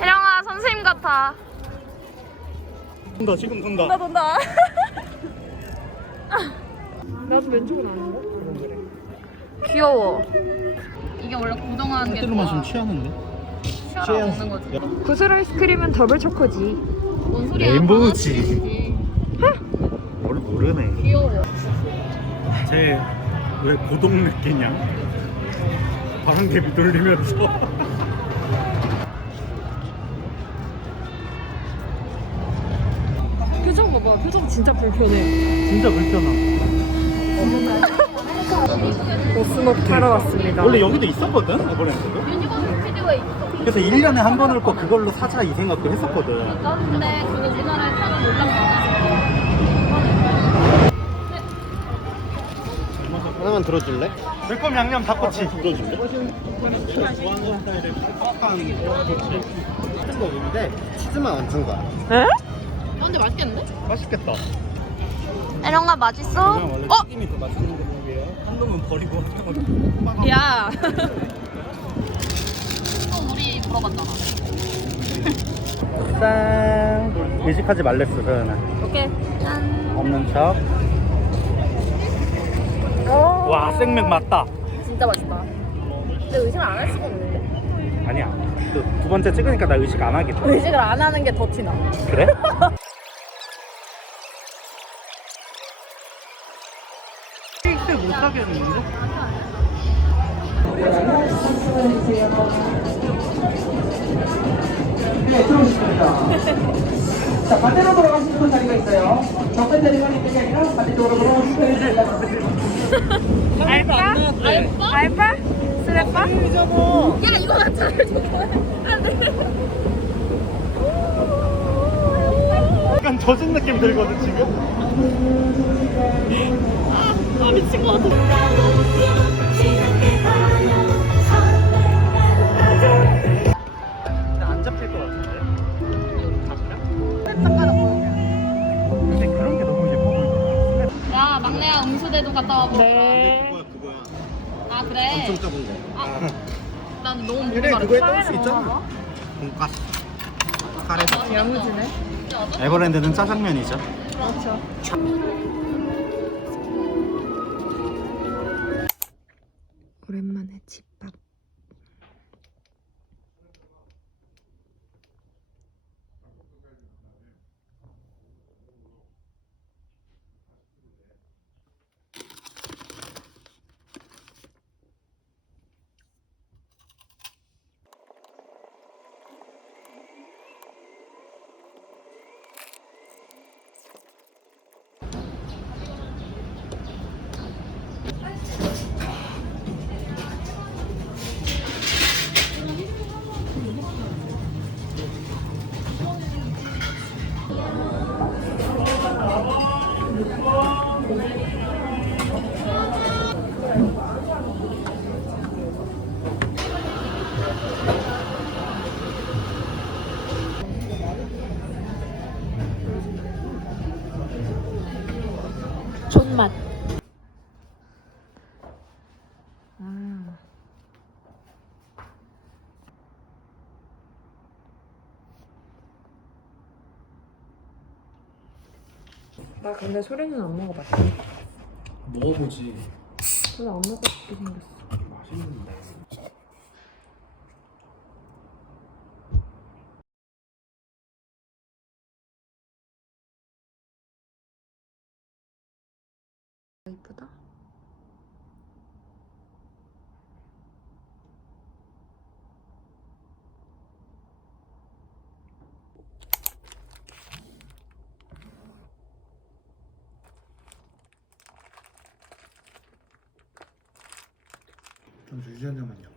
혜령아 선생님 같아. 돈다 지금 돈다. 나 돈다. 나도 왼쪽은 안 먹어? 귀여워. 이게 원래 고정하는 게 때로 마시면 취하는데. 쉬어라 먹는 거지. 구슬 아이스크림은 더블 초코지. 뭔 소리야? 레인보우지. 뭘 모르네. 쟤왜 고동 느끼냐? 바람개비 돌리면서. 표정 봐봐. 표정 진짜 불편해. 진짜 불편함. 보스목 타러 왔습니다. 원래 여기도 있었거든 에버랜드도. 유니버스 스튜디오에 있어. 그래서 1년에 한 번 올 거 그걸로 사자 이 생각도 했었거든. 근데 그거 우리나라에 사는 놀란 많 하나만 들어줄래? 매콤 양념 닭꼬치. 들어줄래? 같은 거 있는데 치즈만 안 준 거야. 에? 근데 맛있겠는데? 맛있겠다. 혜령아 맛있어? 그냥 원래 어? 튀김이 더 맛있는 거 보게요. 한 놈은 버리고 한 놈은 야. 또 우리 물어봤잖아. 짠. 의식하지 말랬어 그거는. 오케이. 짠. 없는 척. 와 생맥 맞다. 진짜 맛있다. 근데 의식을 안 할 수가 없는데. 아니야. 그 두 번째 찍으니까 나 의식 안 하겠다. 의식을 안 하는 게 더 티나. 그래? 케이크 못 사겠는데? 네, 들어오십니다. 자, 반대로 돌아가시는 분 자리가 있어요. 정면 자리가 있는 게 아니라 반대쪽으로 돌아가시면 됩니다. 알바? 알바? 스레빠? 야 이거 맞잖아. 약간 젖은 느낌 들거든 지금? 아 미친 것 같아. 아. 엄청 작은 거. 난 너무 그래 모르겠어. 그거에 떠올 수 있잖아. 돈가스. 카레. 야무지네. 에버랜드는 짜장면이죠 오랜만에 집밥. 나 근데 소리는 안 먹어봤어. 먹어보지. 별로 안 먹고 싶게 생겼어. 맛있는데. 이쁘다. 잔만요.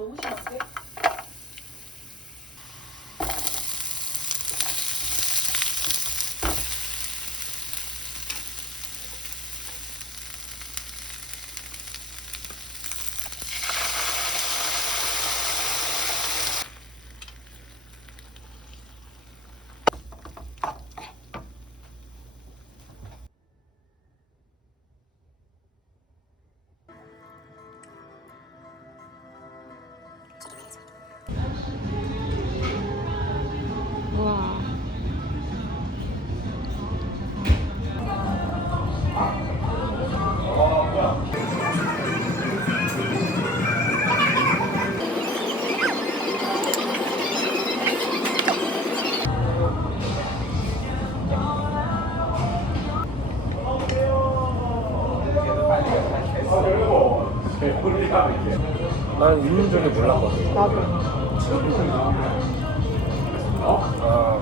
너무 심한데? 난 있는 줄도 몰랐거든. 나도. 아,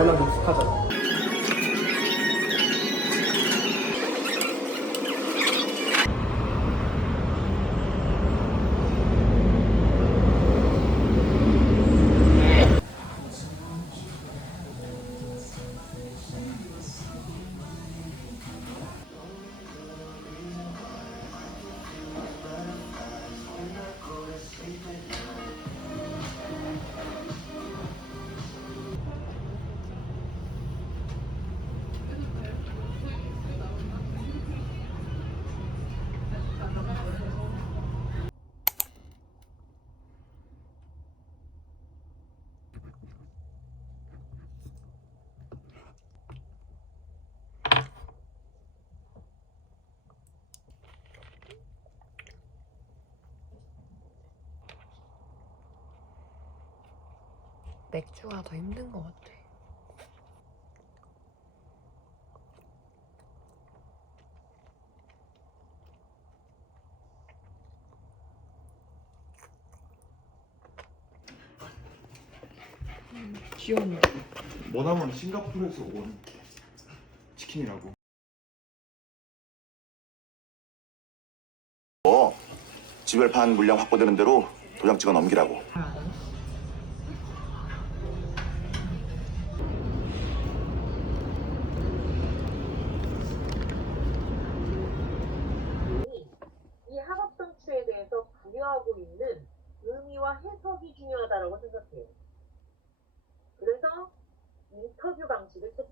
워낙 익숙하잖아. 맥주가 더 힘든 것 같아. 귀여운데? 머나먼 싱가포르에서 온 치킨이라고. 어, 지별판 물량 확보되는 대로 도장 찍어 넘기라고. 이 학업성취에 대해서 부여하고 있는 의미와 해석이 중요